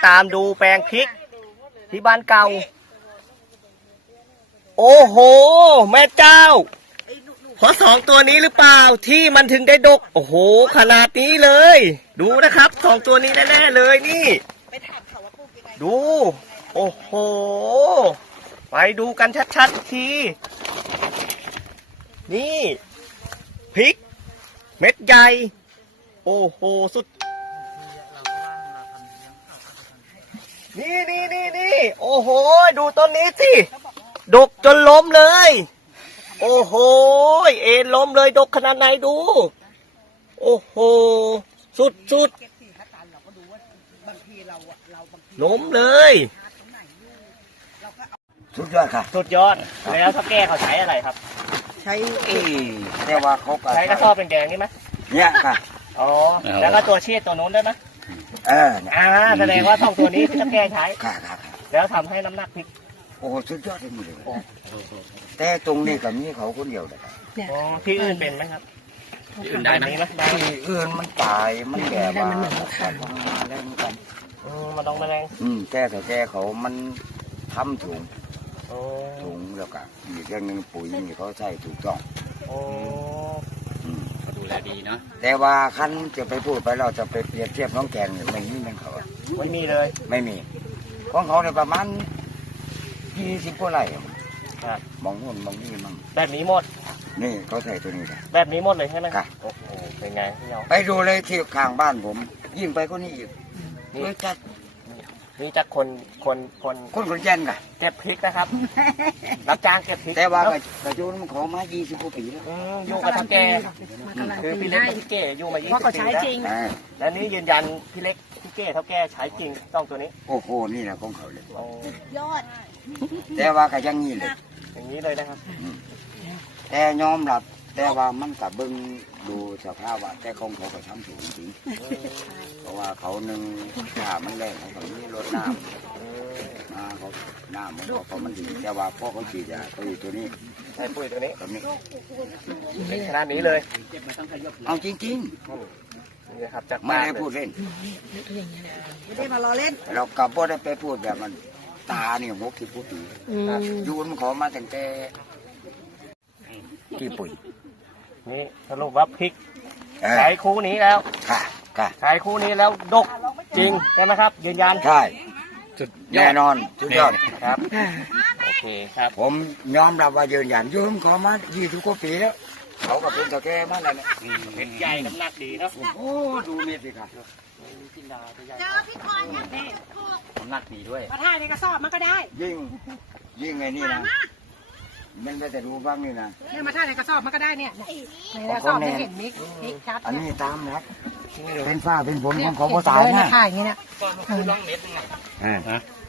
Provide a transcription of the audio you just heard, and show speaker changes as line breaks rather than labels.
ตามดูแปลงพริกที่บ้านเก่าโอ้โหแม่เจ้าเพราะสองตัวนี้หรือเปล่าที่มันถึงได้ดกโอ้โหขนาดนี้เลยดูนะครับสองตัวนี้แน่ๆเลยนี่ดูโอ้โหไปดูกันชัดๆทีนี่พริกเม็ดใหญ่โอ้โหสุดนี่โอ้โหดูต้นนี้สิดกจนล้มเลยโอ้โหเอ็นล้มเลยดกขนาดไหนดูโอ้โหสุดล้มเลย
สุดยอดค่ะ
สุดยอดแล้วถ้าแก้เขาใช้อะไรครับ
ใช้แต่ว่าเขา
ใช้กระสอบแดงๆนี่ไหม
เนี่ยค่ะ
อ๋อแล้วก็ตัวชีดตัวนู้นได้ไหมแสดงว่าสองตัวนี้ที่จะแก้ใช้
ค่ะ
แล้วทำให้น้ำหนักพริก
โอ้สุดยอดที่เลยแต่ตรงนี้กับนี้เขาคนเดียวเลย
อ๋อที่อื่นเป็นไหมครับที่อื่นได้ไหม
ที่อื่นมันตายมันแก่มาแล้วกัน
มันต้องมาแรง
แก่เขามันทำถุงแล้วก็อีกอย่างหนึ่งปุ๋ยนี่เขาใช้ถูกต้อง
ดูแลดีเนาะ
แต่ว่าคันจะไปพูดไปเราจะไปเปรียบเทียบน้องแกงไม่มีมันเขา
ไม่มีเลย
ไม่มีของเขาเนี่ยประมาณ20 กว่าไร่มองนู่นมองนี่มั่ง
แบบนี้หมด
นี่เขาใส่ตัวนี้
แบบนี้หมดเลยใช่ไหม
ครับ
โอ้โหเป็นไงพี่น้อง
ไปดูเลยที่ข้างบ้านผมยิ่งไปก็นี่อีกนี่จัด
นี่จากคน
แก่นกัน
เก็บพริกนะครับรับจ้างเก็บพริก
แต่ว่ากระโจนมันขอมา20 กว่าปีแล้ว
อยู่กับทั้งแกคือพี่เล็กกับพี่เก๋อยู่มา20 ปีแล้วและนี่ยืนยันพี่เล็กพี่เก๋เท่าแก่ใช้จริงต้องตัวนี้
โอ้โหนี่แหละของเขาเลย
ยอด
แต่ว่าก็ยังงี้เลย
อย่างนี้เลยนะครับ
แต่ยอมรับแต่ว่ามันกับเบิ้งดูสภาพว่าแต่ของเขาก็ทำถูกจริงเพราะว่าเขาหนึ่งถ้ามันแรงเขาแบบนี้ลดน้ำเขาน้ำมันเขามันดีแต่ว่าพ่อเขาฉีดยาเขาอยู่ตัวนี้
ใช้ปุ๋ยตัวนี้
แบบนี้
ขนาดนี้เลย
เอาจริง
ๆนี่ครับจาก
ไม่ได้พูดเล่น
ไม่ได้มาล้อเล่น
เรากับพ่อได้ไปพูดแบบมันตาเนี่ย60 กว่าปียูนมันขอมาตั้งแต่กี่ปุ๋ย
นี่สรุปว่าพริกใช้คู่นี้แล้วใช้คู่นี้แล้วดกจริงใช่ไหมครับยืนยัน
ใช่แน่นอนสุดยอด
ครับโอเคครับ
ผมยอมรับว่ายืนยันยูนขอมา20 กว่าปีแล้วเขาก็เป็นตะแก่มาแล้วเนี่ย
เม็ดใหญ่น้ำหนักดีเนาะ
โอ้ดูเม็ดสิครับ
เจอพี่คอนเนี่ย
น้ำหนักดีด้วย
มาถ่ายในกระสอบมันก็ได้
ยิ่งไงนี่นะมันไม่แต่รู้บ้างนี่นะ
เนี่ยมาถ่ายในกระสอบมันก็ได้เนี่ยในกระสอบไม่เห็นมิกชัด
อันนี้ตามนะเป็นฝ้าเป็นฝนของเขาตายนะ
ถ่ายอย่างนี้เนี่ย
ลองเม็ด